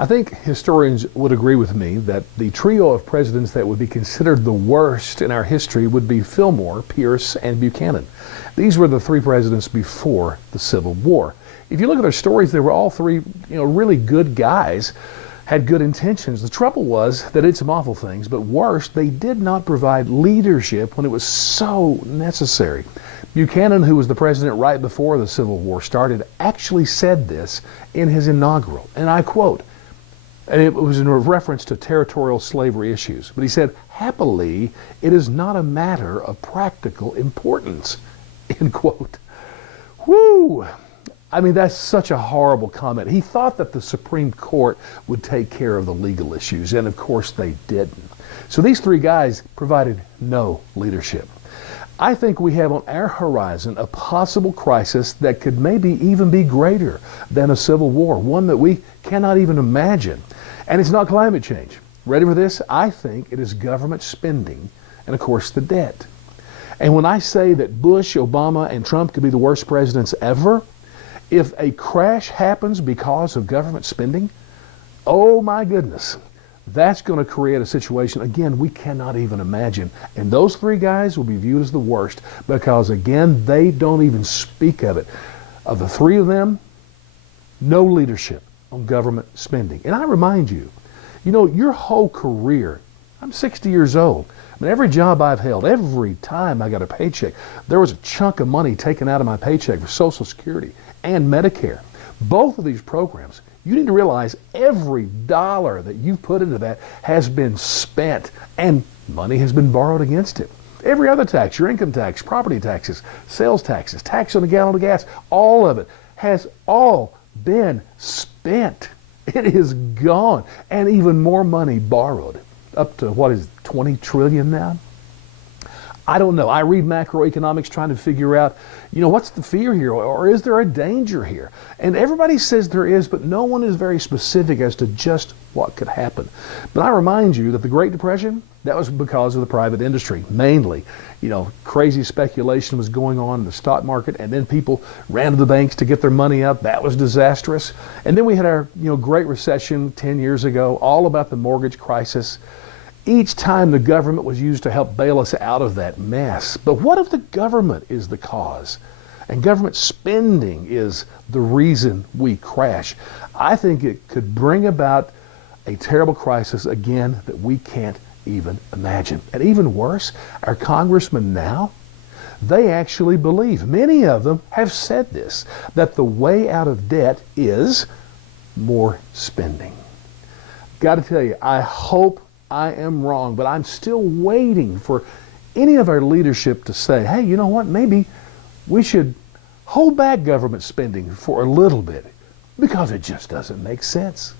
I think historians would agree with me that the trio of presidents that would be considered the worst in our history would be Fillmore, Pierce, and Buchanan. These were the three presidents before the Civil War. If you look at their stories, they were all three, really good guys, had good intentions. The trouble was they did some awful things, but worse, they did not provide leadership when it was so necessary. Buchanan, who was the president right before the Civil War started, actually said this in his inaugural, and I quote, and it was in reference to territorial slavery issues. But he said, "Happily, it is not a matter of practical importance," end quote. Whoo! I mean, that's such a horrible comment. He thought that the Supreme Court would take care of the legal issues, and of course they didn't. So these three guys provided no leadership. I think we have on our horizon a possible crisis that could maybe even be greater than a civil war, one that we cannot even imagine. And it's not climate change. Ready for this? I think it is government spending and, of course, the debt. And when I say that Bush, Obama, and Trump could be the worst presidents ever, if a crash happens because of government spending, oh my goodness, that's going to create a situation, again, we cannot even imagine. And those three guys will be viewed as the worst because, again, they don't even speak of it. Of the three of them, no leadership on government spending. And I remind you, your whole career, I'm 60 years old. I mean, every job I've held, every time I got a paycheck, there was a chunk of money taken out of my paycheck for Social Security and Medicare. Both of these programs, you need to realize every dollar that you've put into that has been spent and money has been borrowed against it. Every other tax, your income tax, property taxes, sales taxes, tax on a gallon of gas, all of it has all been spent. It is gone. And even more money borrowed. Up to, what is it, 20 trillion now? I don't know. I read macroeconomics trying to figure out, what's the fear here? Or is there a danger here? And everybody says there is, but no one is very specific as to just what could happen. But I remind you that the Great Depression, that was because of the private industry, mainly. Crazy speculation was going on in the stock market, and then people ran to the banks to get their money out. That was disastrous. And then we had our, Great Recession 10 years ago, all about the mortgage crisis. Each time the government was used to help bail us out of that mess. But what if the government is the cause? And government spending is the reason we crash. I think it could bring about a terrible crisis, again, that we can't even imagine. And even worse, our congressmen now, they actually believe, many of them have said this, that the way out of debt is more spending. Got to tell you, I hope I am wrong, but I'm still waiting for any of our leadership to say, hey, you know what, maybe we should hold back government spending for a little bit because it just doesn't make sense.